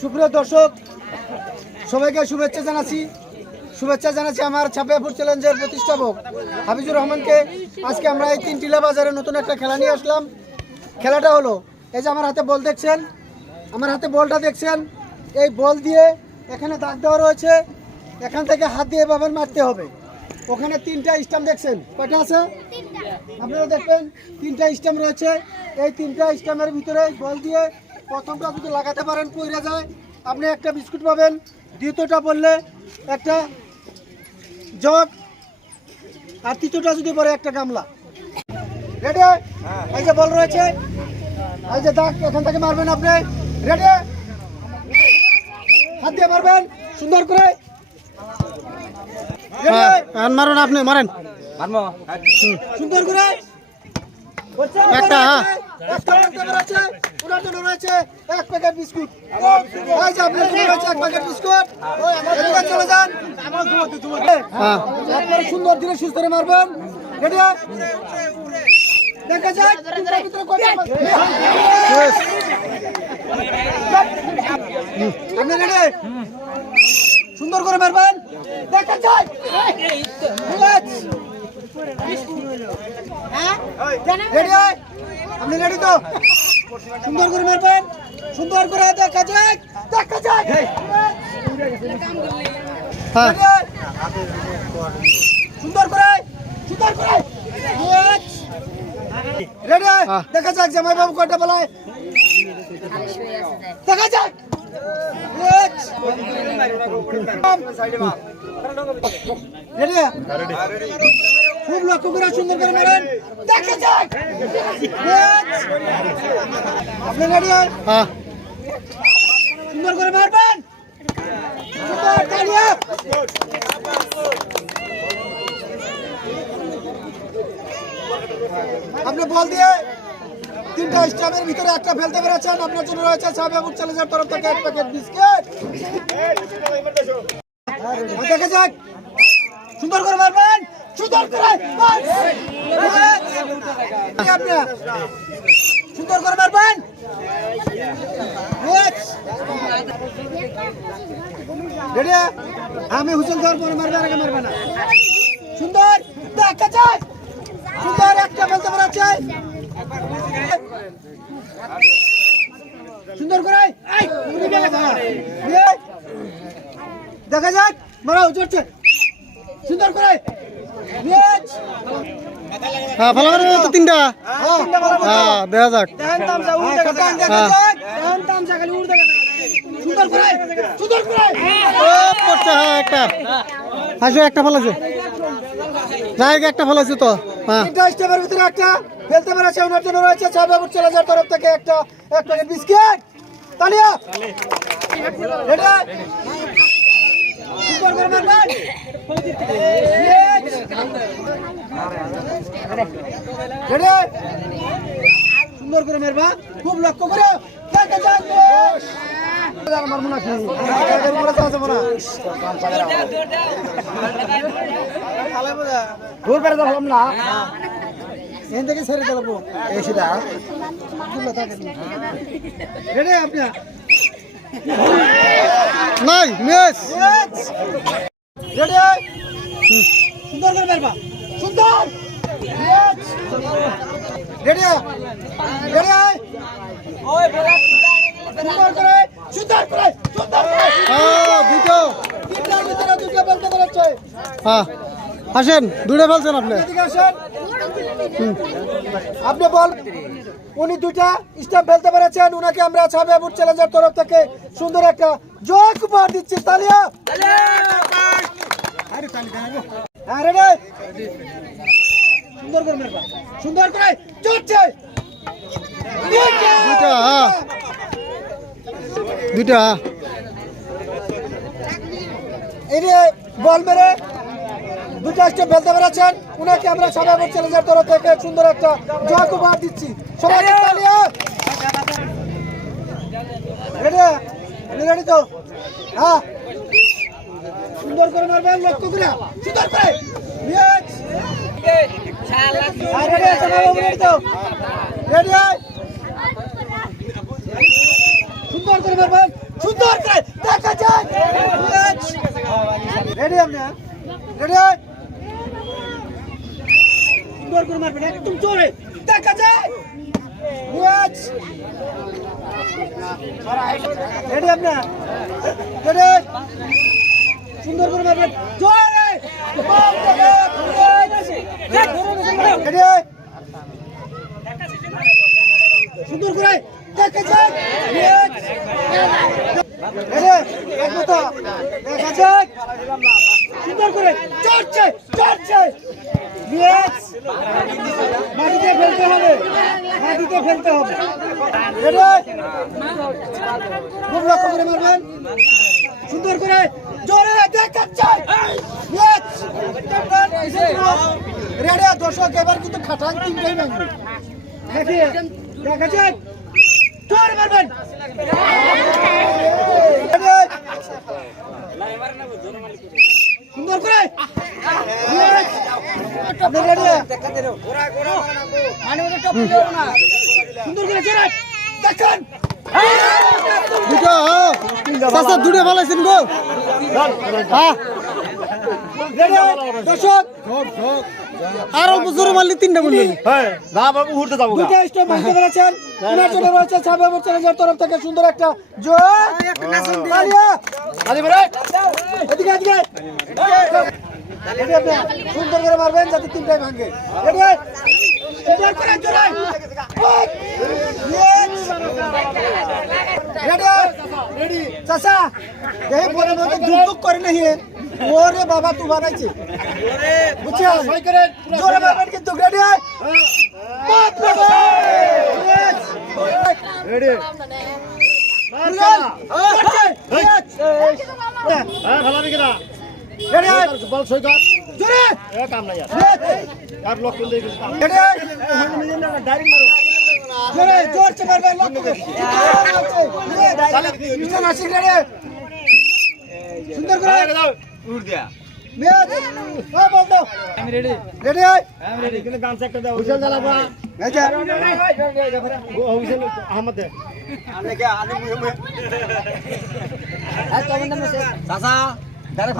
সুপ্রিয় দর্শক সবাইকে শুভেচ্ছা জানাচ্ছি। শুভেচ্ছা জানাচ্ছি আমার ছাপিয়াপুর চ্যালেঞ্জের প্রতিষ্ঠাপক হাফিজুর রহমানকে। আজকে আমরা এই তিন টিলা বাজারে নতুন একটা খেলা নিয়ে আসলাম। খেলাটা হলো এই যে আমার হাতে বল দেখছেন আমার হাতে বলটা দেখছেন এই বল দিয়ে এখানে দাগ দেওয়া রয়েছে এখান থেকে হাত দিয়ে এভাবে মারতে হবে। ওখানে তিনটা স্টাম্প দেখছেন কয়টা আছে? আপনারা দেখবেন তিনটা স্টাম্প রয়েছে এই তিনটা স্টাম্পের ভিতরে বল দিয়ে প্রথমটা যদি লাগাতে পারেন পইরা যায়। আপনি একটা বিস্কুট পাবেন দ্বিতীয়টা বললে একটা জগ আর তৃতীয়টা যদি পরে একটা গামলা। রেডি এই যে বল রয়েছে এই যে দাগ এখান থেকে মারবেন আপনি। রেডি হাত দিয়ে মারবেন সুন্দর করে। Ready? মারুন আপনি মারেন। সুন্দর করে। একটা। একটা একটা রয়েছে ওনার জন্য রয়েছে এক প্যাকেট বিস্কুট। এই যে আপনার জন্য রয়েছে এক প্যাকেট বিস্কুট। এদিকে চলে যান। হ্যাঁ। সুন্দর ধীরে সুস্থ করে মারবেন। রেডি দেখা যাক ভিতরে। আপনি রেডি সুন্দর করে মারবেন। দেখা যাক। রেডি আপনি রেডি তো? সুন্দর করে মারবেন সুন্দর করে দেখা যাক দেখা যাক। হ্যাঁ। সুন্দর করে সুন্দর করে। রেডি হ্যাঁ। দেখা যাক জামাই বাবু কয়টা বলায়। দেখা যাক। রেডি খুব লক্ষ্য করে সুন্দর করে মারেন। দেখা যাক। আপনি রেডি হ্যাঁ। সুন্দর করে মারবেন। সুন্দর তালিয়া আপনি বল দিয়ে তিনটা স্টামের ভিতরে একটা ফেলতে পেরেছেন। আপনার জন্য রয়েছে সাহেব চ্যালেঞ্জের তরফ থেকে এক প্যাকেট বিস্কিট দেখা যাক। সুন্দর করে মারবেন। সুন্দর করে সুন্দর করে মারবেন। রেডি আমি হুসেল ধর পরে মারবে আগে মারবে না। সুন্দর, দেখা যায়। সুন্দর, একটা বলতে পারা চাই সুন্দর করে দেখা। যাক মারাও চড়ছে সুন্দর করে। হ্যাঁ ভালো করে তো তিনটা। হ্যাঁ, দেখা যাক। হ্যাঁ, হ্যাঁ। একটা। আসো একটা জায়গা একটা ফেলাছে তো। হ্যাঁ। স্টেপের ভিতরে একটা ফেলতে পেরেছে রয়েছে সাহেব চ্যালেঞ্জের তরফ থেকে একটা এক প্যাকেট সুন্দর করে মারবা খুব লক্ষ্য করে না এখান থেকে ছেড়ে দেবো এই সেটা রেডি আপনি নাই মিস রেডি সুন্দর করে মারবা সুন্দর রেডি রেডি সুন্দর করে সুন্দর করে সুন্দর করে। হ্যাঁ দুটো তিনটার ভিতরে দুটো বলতে পারছে হ্যাঁ। আসেন দুটো ফেলছেন আপনি। আপনি বল উনি দুটা স্টেপ ফেলতে পেরেছেন উনাকে আমরা ছাবে বুট চ্যালেঞ্জের তরফ থেকে সুন্দর একটা জয় উপহার দিচ্ছি। তালিয়া! হ্যাঁ রেডি সুন্দর করে মারবা সুন্দর করে চলছে। দুইটা, হ্যাঁ। দুইটা হ্যাঁ। এই বল মেরে। দুটো স্টেপ ফেলতে পেরেছেন? উনাকে আমরা সবাই চ্যালেঞ্জের তরফ থেকে সুন্দর একটা জয় উপহার দিচ্ছি। সবাই রেডি তো? হ্যাঁ। সুন্দর করে মারবেন সুন্দর করে। রেডি হ্যাঁ, আছে সুন্দর সুন্দর দেখা যায় রেডি আমরা? রেডি সুন্দর করে মারবেন, একদম জোরে। দেখা যায়। রেডি আপনি? রেডি সুন্দর করে মারবেন। জোরে। রেডি সুন্দর করে। দেখা এক দেখা যায়। সুন্দর করে। চড়ছে চড়ছে। মাটিতে ফেলতে হবে। মাটিতে ফেলতে হবে। খুব লক্ষ্য করে মারবেন। সুন্দর করে জোরে দেখাচ্ছে। ইয়েস রেডি, দর্শক, এবার কিন্তু খাটান তিনটাই ভাঙবে। দেখি দেখা জোরে মারবেন। সুন্দর করে Yes! আপনি ready? সুন্দর করে জোরে দেখেন দুটো হ্যাঁ দুটো ফেলাইছেন গো হ্যাঁ? দর্শক আর অল্প জোরে মারলি তিনটা বললেন। দুটো স্টেপ ভাঙতে পেরেছেন। তরফ থেকে সুন্দর একটা জয় তালিয়া এদিকে এদিকে? সুন্দর করে মারবেন যাতে তিনটাই ভাঙে? চাচা এই পরে মধ্যে দুঃখ করে নাই ওরে বাবা তু বানাইছে। বুঝছি জোরে মারবেন কিন্তু রেডি রেডি জোর সে মারবেন সুন্দর করে আমি রেডি রেডি চাচা। ডাইরেক্ট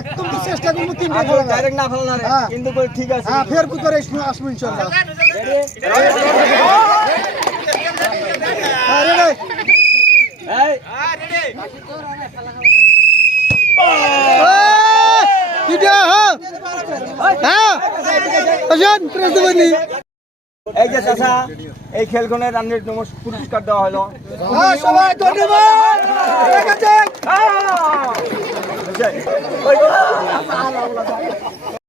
একদম চেষ্টা করব তিনটে খেলা ডাইরেক্ট না ভালো না রে হ্যাঁ। কিন্তু কই ঠিক আছে। হ্যাঁ ফের আসব হ্যাঁ এই। দুটো হ্যাঁ। হ্যাঁ। আসেন প্রেস দেবেনি এই যে চাচা এই খেলখনের রানের পুরস্কার দেওয়া হলো। সবাই ধন্যবাদ। 哎呀！我杀了我了